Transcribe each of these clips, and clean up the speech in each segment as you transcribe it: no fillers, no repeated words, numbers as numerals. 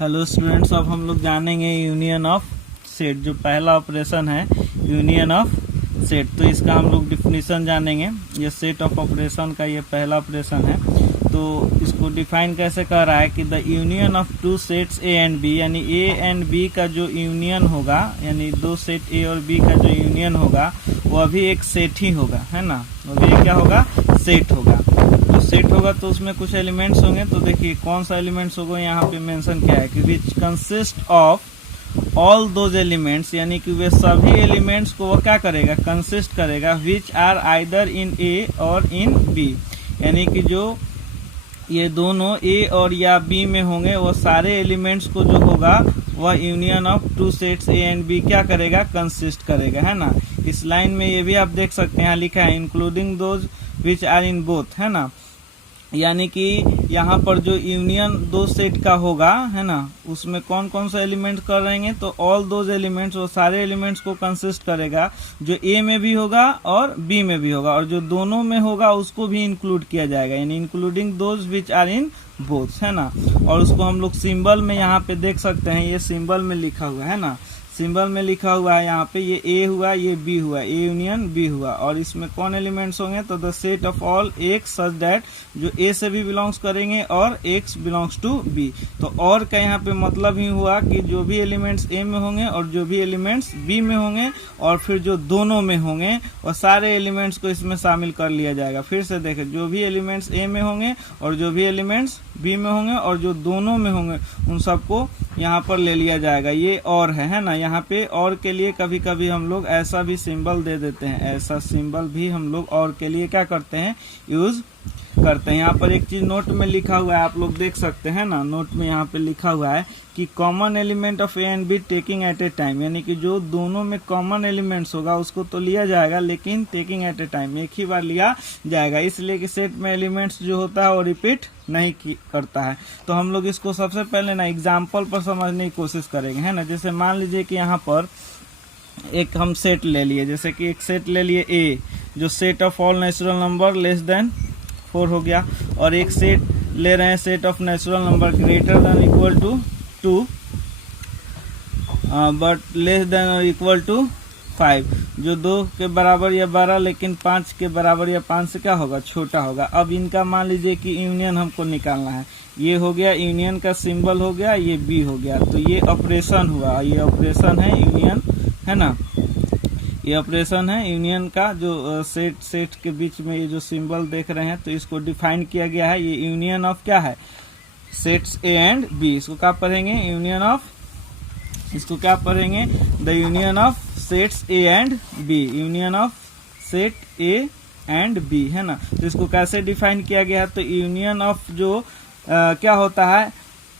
Hello students, अब हम लोग जानेंगे यूनियन ऑफ सेट। जो पहला ऑपरेशन है यूनियन ऑफ सेट, तो इसका हम लोग डिफिनीशन जानेंगे। ये सेट ऑफ ऑपरेशन का ये पहला ऑपरेशन है। तो इसको डिफाइन कैसे कर रहा है कि the union of two sets A and B, यानी ए एंड बी का जो यूनियन होगा, यानी दो सेट ए और बी का जो यूनियन होगा वह भी एक सेट ही होगा, है ना। वह भी क्या होगा? सेट होगा। तो सेट होगा तो उसमें कुछ एलिमेंट्स होंगे। तो देखिए कौन सा एलिमेंट्स होगा, यहाँ पे मेंशन क्या है कि which consist of all those elements, यानी कि वे सभी एलिमेंट्स को वो क्या करेगा? कंसिस्ट करेगा विच आर आइदर इन ए और इन बी, यानी कि जो ये दोनों ए और या बी में होंगे वो सारे एलिमेंट्स को जो होगा वह union of two sets A and B क्या करेगा? कंसिस्ट करेगा, है ना। इस लाइन में ये भी आप देख सकते हैं, यहाँ लिखा है including those which are in both, है ना। यानी कि यहाँ पर जो यूनियन दो सेट का होगा, है ना, उसमें कौन कौन सा एलिमेंट कर रहेंगे? तो ऑल दोज एलिमेंट्स, वो सारे एलिमेंट्स को कंसिस्ट करेगा जो ए में भी होगा और बी में भी होगा, और जो दोनों में होगा उसको भी इंक्लूड किया जाएगा, यानी including those which are in both, है ना। और उसको हम लोग सिंबल में यहाँ पे देख सकते हैं, ये सिंबल में लिखा हुआ है ना, सिंबल में लिखा हुआ है यहाँ पे, ये ए हुआ, ये बी हुआ, ए यूनियन बी हुआ। और इसमें कौन एलिमेंट्स होंगे? तो the set of all x such that, जो ए से भी बिलोंग्स करेंगे और एक्स बिलोंग्स टू बी। तो और का यहाँ पे मतलब ही हुआ कि जो भी एलिमेंट्स ए में होंगे और जो भी एलिमेंट्स बी में होंगे और फिर जो दोनों में होंगे वो सारे एलिमेंट्स को इसमें शामिल कर लिया जाएगा। फिर से देखें, जो भी एलिमेंट्स ए में होंगे और जो भी एलिमेंट्स बी में होंगे और जो दोनों में होंगे उन सबको यहाँ पर ले लिया जाएगा। ये और है ना। यहाँ पे और के लिए कभी कभी हम लोग ऐसा भी सिंबल दे देते हैं, ऐसा सिंबल भी हम लोग और के लिए क्या करते हैं? यूज करते हैं। यहाँ पर एक चीज नोट में लिखा हुआ है, आप लोग देख सकते हैं ना, नोट में यहाँ पे लिखा हुआ है कि common element of A and be taking at A time, यानी कि जो दोनों में कॉमन एलिमेंट्स होगा उसको तो लिया जाएगा, लेकिन टेकिंग एट ए टाइम, एक ही बार लिया जाएगा, इसलिए कि सेट में एलिमेंट्स जो होता है वो रिपीट नहीं करता है। तो हम लोग इसको सबसे पहले ना एग्जाम्पल पर समझने की कोशिश करेंगे, है ना। जैसे मान लीजिए कि यहाँ पर एक हम सेट ले लिए, जैसे कि एक सेट ले लिए ए, जो set of all natural number less than 4 हो गया, और एक सेट ले रहे हैं set of natural number greater than equal to 2 but less than और इक्वल टू 5, जो 2 के बराबर या 12 लेकिन 5 के बराबर या 5 से क्या होगा? छोटा होगा। अब इनका मान लीजिए कि यूनियन हमको निकालना है, ये हो गया यूनियन का सिंबल हो गया, ये बी हो गया, तो ये ऑपरेशन हुआ, ये ऑपरेशन है यूनियन, है ना। ये ऑपरेशन है यूनियन का, जो सेट के बीच में ये जो सिंबल देख रहे हैं, तो इसको डिफाइन किया गया है। ये यूनियन ऑफ क्या है? Sets A and B. इसको क्या पढ़ेंगे? यूनियन ऑफ, इसको क्या पढ़ेंगे? The union of sets A and B, union of set A and B, है ना। तो इसको कैसे डिफाइन किया गया है? तो यूनियन ऑफ जो क्या होता है,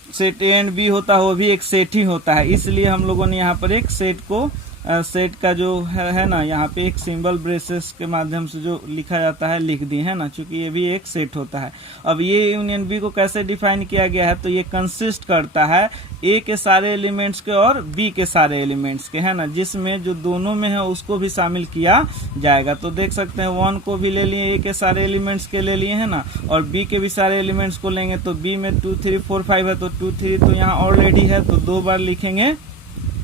सेट ए एंड बी होता है, वो भी एक सेट ही होता है, इसलिए हम लोगों ने यहाँ पर एक सेट को सेट का जो है ना, यहाँ पे एक सिंबल ब्रेसेस के माध्यम से जो लिखा जाता है लिख दी, है ना, क्योंकि ये भी एक सेट होता है। अब ये यूनियन बी को कैसे डिफाइन किया गया है? तो ये कंसिस्ट करता है ए के सारे एलिमेंट्स के और बी के सारे एलिमेंट्स के, है ना, जिसमें जो दोनों में है उसको भी शामिल किया जाएगा। तो देख सकते हैं 1 को भी ले लिए, ए के सारे एलिमेंट्स के ले लिए, है ना, और बी के भी सारे एलिमेंट्स को लेंगे, तो बी में 2 3 4 5 है, तो 2 3 तो यहाँ ऑलरेडी है, तो 2 बार लिखेंगे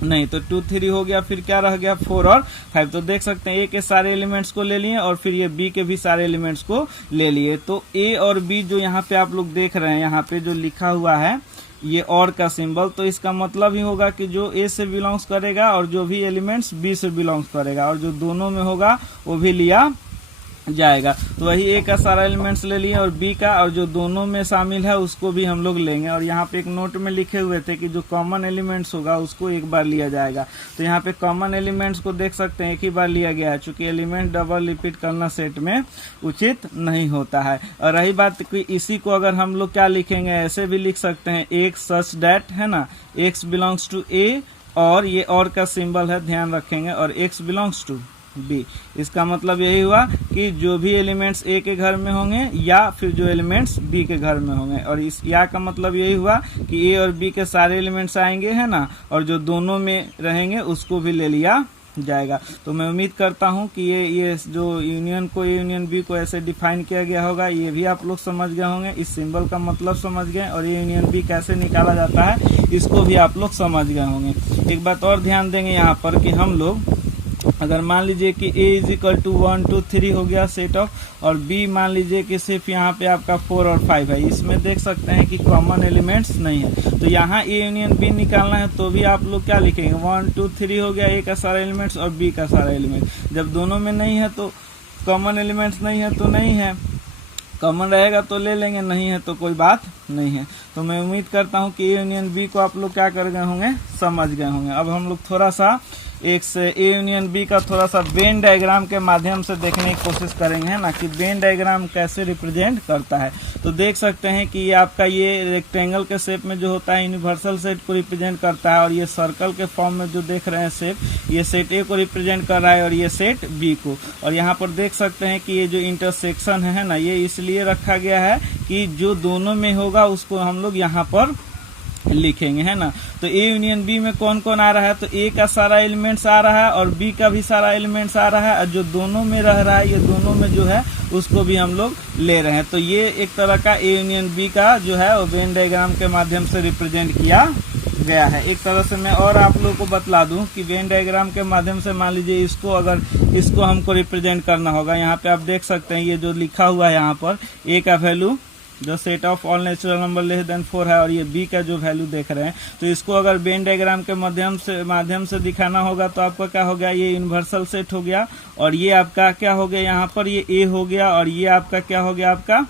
नहीं, तो 2 3 हो गया, फिर क्या रह गया? 4 और 5। तो देख सकते हैं ए के सारे एलिमेंट्स को ले लिए और फिर ये बी के भी सारे एलिमेंट्स को ले लिए। तो ए और बी जो यहाँ पे आप लोग देख रहे हैं, यहाँ पे जो लिखा हुआ है ये और का सिंबल, तो इसका मतलब ही होगा कि जो ए से बिलोंग्स करेगा और जो भी एलिमेंट्स बी से बिलोंग्स करेगा और जो दोनों में होगा वो भी लिया जाएगा। तो वही ए का सारा एलिमेंट्स ले लिए और बी का, और जो दोनों में शामिल है उसको भी हम लोग लेंगे। और यहाँ पे एक नोट में लिखे हुए थे कि जो कॉमन एलिमेंट्स होगा उसको एक बार लिया जाएगा। तो यहाँ पे कॉमन एलिमेंट्स को देख सकते हैं एक ही बार लिया गया है, चूंकि एलिमेंट डबल रिपीट करना सेट में उचित नहीं होता है। और रही बात कि इसी को अगर हम लोग क्या लिखेंगे, ऐसे भी लिख सकते हैं, एक्स सच दैट, है ना, एक्स बिलोंग्स टू ए, और ये और का सिंबल है, ध्यान रखेंगे, और एक्स बिलोंग्स टू बी। इसका मतलब यही हुआ कि जो भी एलिमेंट्स ए के घर में होंगे या फिर जो एलिमेंट्स बी के घर में होंगे, और इस या का मतलब यही हुआ कि ए और बी के सारे एलिमेंट्स आएंगे, है ना, और जो दोनों में रहेंगे उसको भी ले लिया जाएगा। तो मैं उम्मीद करता हूं कि ये जो यूनियन को, यूनियन बी को ऐसे डिफाइन किया गया होगा, ये भी आप लोग समझ गए होंगे, इस सिंबल का मतलब समझ गए, और ये यूनियन बी कैसे निकाला जाता है इसको भी आप लोग समझ गए होंगे। एक बात और ध्यान देंगे यहाँ पर कि हम लोग अगर मान लीजिए कि A इज इक्वल टू 1 2 3 हो गया सेट ऑफ, और B मान लीजिए कि सिर्फ यहाँ पे आपका 4 और 5 है, इसमें देख सकते हैं कि कॉमन एलिमेंट्स नहीं है। तो यहाँ A यूनियन B निकालना है तो भी आप लोग क्या लिखेंगे, 1 2 3 हो गया A का सारा एलिमेंट्स और B का सारा एलिमेंट। जब दोनों में नहीं है तो कॉमन एलिमेंट्स नहीं है तो नहीं है, कॉमन रहेगा तो ले लेंगे, नहीं है तो कोई बात नहीं है। तो मैं उम्मीद करता हूँ कि A यूनियन B को आप लोग क्या कर गए होंगे, समझ गए होंगे। अब हम लोग थोड़ा सा एक से A यूनियन B का थोड़ा सा वेन डायग्राम के माध्यम से देखने की कोशिश करेंगे, है ना, कि वेन डायग्राम कैसे रिप्रेजेंट करता है। तो देख सकते हैं कि ये आपका ये रेक्टेंगल के शेप में जो होता है यूनिवर्सल सेट को रिप्रेजेंट करता है, और ये सर्कल के फॉर्म में जो देख रहे हैं शेप, ये सेट A को रिप्रेजेंट कर रहा है और ये सेट B को। और यहाँ पर देख सकते हैं कि ये जो इंटरसेक्शन है ना, ये इसलिए रखा गया है कि जो दोनों में होगा उसको हम लोग यहाँ पर लिखेंगे, है ना। तो A यूनियन B में कौन कौन आ रहा है, तो A का सारा एलिमेंट्स आ रहा है और B का भी सारा एलिमेंट्स आ रहा है, और जो दोनों में रह रहा है, ये दोनों में जो है उसको भी हम लोग ले रहे हैं। तो ये एक तरह का A यूनियन B का जो है वो वेन डायग्राम के माध्यम से रिप्रेजेंट किया गया है। एक तरह से मैं और आप लोगों को बतला दूं कि वेन डायग्राम के माध्यम से मान लीजिए इसको, अगर इसको हमको रिप्रेजेंट करना होगा, यहाँ पे आप देख सकते हैं ये जो लिखा हुआ है यहाँ पर A का वैल्यू जो set of all natural number less than 4 है, और ये B का जो वैल्यू देख रहे हैं, तो इसको अगर वेन डायग्राम के माध्यम से दिखाना होगा तो आपका क्या हो गया, ये यूनिवर्सल सेट हो गया, और ये आपका क्या हो गया, यहाँ पर ये A हो गया, और ये आपका क्या हो गया, आपका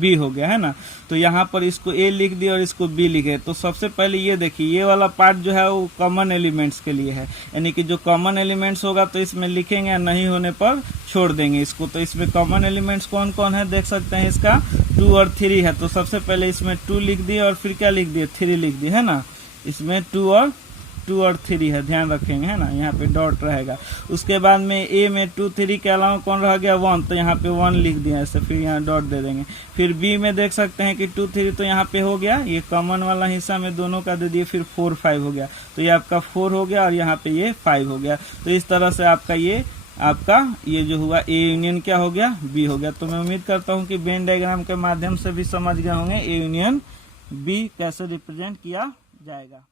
B हो गया, है ना। तो यहाँ पर इसको A लिख दिए और इसको B लिखे। तो सबसे पहले ये देखिए, ये वाला पार्ट जो है वो कॉमन एलिमेंट्स के लिए है, यानी कि जो कॉमन एलिमेंट्स होगा तो इसमें लिखेंगे, नहीं होने पर छोड़ देंगे इसको। तो इसमें कॉमन एलिमेंट्स कौन कौन है देख सकते हैं, इसका 2 और 3 है। तो सबसे पहले इसमें 2 लिख दिए और फिर क्या लिख दिए, 3 लिख दिए, है ना। इसमें 2 और 3 है, ध्यान रखेंगे, है ना, यहाँ पे डॉट रहेगा। उसके बाद में A में 2 3 के अलावा कौन रह गया, 1, तो यहाँ पे 1 लिख दिया ऐसे, फिर यहाँ डॉट दे देंगे। फिर B में देख सकते हैं कि 2 3 तो यहाँ पे हो गया, ये कॉमन वाला हिस्सा में दोनों का दे दिए, फिर 4 5 हो गया, तो ये आपका 4 हो गया और यहाँ पे ये 5 हो गया। तो इस तरह से आपका ये जो हुआ A यूनियन क्या हो गया, B हो गया। तो मैं उम्मीद करता हूँ कि वेन डायग्राम के माध्यम से भी समझ गए होंगे A यूनियन B कैसे रिप्रेजेंट किया जाएगा।